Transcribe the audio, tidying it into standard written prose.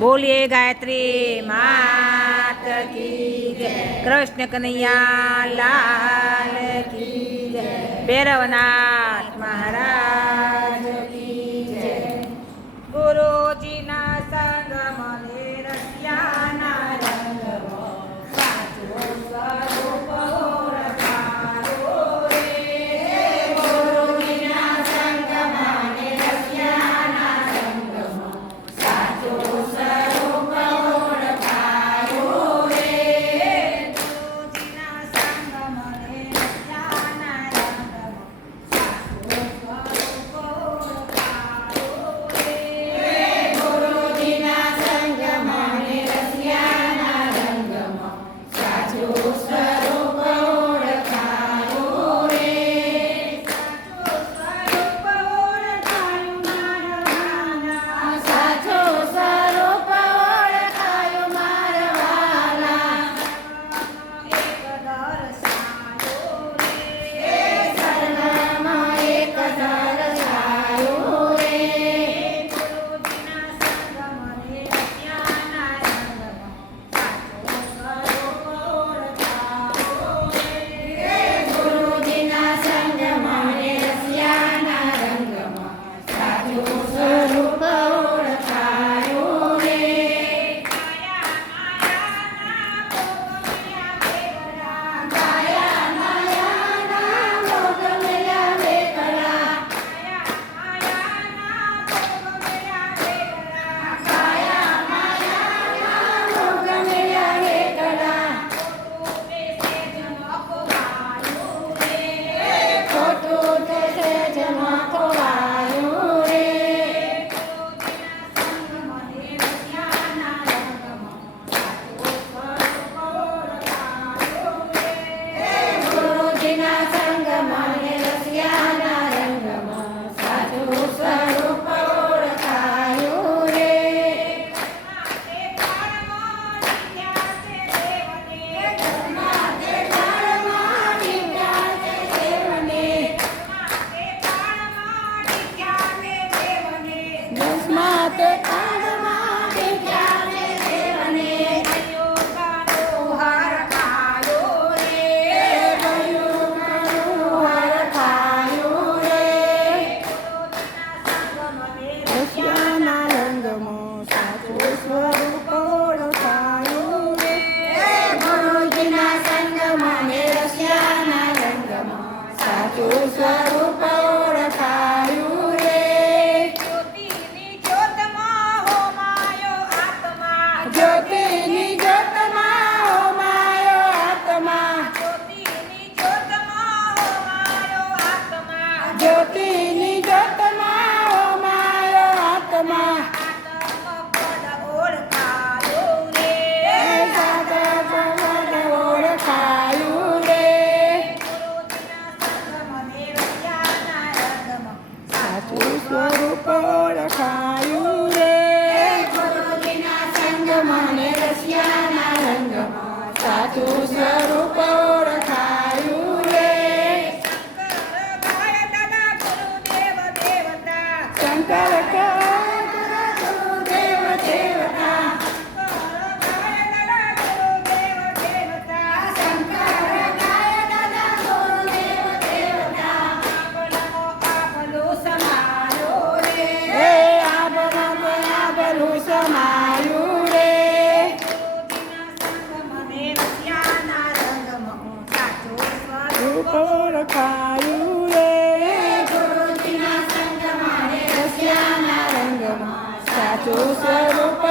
બોલીએ ગાયત્રી માત કી જય, કૃષ્ણ કનૈયા લાલ કી જય, ભૈરવનાથ મહારાજ કી જય. ગુરુજીના સંગ મને રસિયાના રંગમાં સાચો સ્વરૂપ ઓળખાયો રે. ગુરુજીના સંગ મને રસિયાના રંગમાં સાચો સ્વરૂપ ઓળખાયો રે. ગુરુજીના સંગ મને રસિયાના રંગમાં સાચો સ્વરૂપ ઓળખાયો રે. ગુરુજીના સંગ મને રસિયાના રંગમાં સાચો સ્વરૂપ ઓળખાયો રે. સાચો સ્વરૂપ ઓળખાયો મારા વાલા. એક દર્શાયો રે. સર્વમાં એક દર્શાયો રે. ગુરુજીના સંગ મને રસિયાના રંગમાં સાચો સ્વરૂપ ઓળખાયો રે. કાયા માયાના ભોગ મળ્યા વેકળા. કાયા માયાના ભોગ મળ્યા વેકળા. ખોટું તે સેજમાં ખોવાયું રે. ગુરુજીના સંગ મને રસિયાના રંગમાં સાચું સ્વરૂપ ઓળખાયું રે. માતે તાળમાં દીવ્યા તે દેવને. દસમાતે તાળમાં દીવ્યા તે દેવને. રસિયાના રંગમાં સાચું સ્વરૂપ ઓળખાયું રે. ગુરુજીના સંગ મને રસિયાના રંગમાં સાચું સ્વરૂપ ઓળખાયું રે. જ્યોતિની જ્યોતમાં હોમાયો આત્મા. જ્યોતિની જ્યોતમાં હોમાયો આત્મા. જ્યોતિની જ્યોતમાં હોમાયો આત્મા. જ્યોતિની જ્યોતમાં હોમાયો આત્મા. પદ ઓળખાયો રે. સાચા પદ ઓળખાયું રે. સાચું સ્વરૂપ ઓળખાયું રે. ગુરુજીના સંગ મને રસિયાના રંગમાં સાચું સ્વરૂપ ઓળખાયું રે. શંકર ગાય દાદા ગુરુદેવ દેવતા. શંકર ગાય દાદા ગુરુદેવ દેવતા. હે આભમાં આભલું સમાયું રે. સ્વરૂપ ઓળખાયું રે. ગુરુજીના સંગ મને રસિયાના રંગમાં સાચું સ્વરૂપ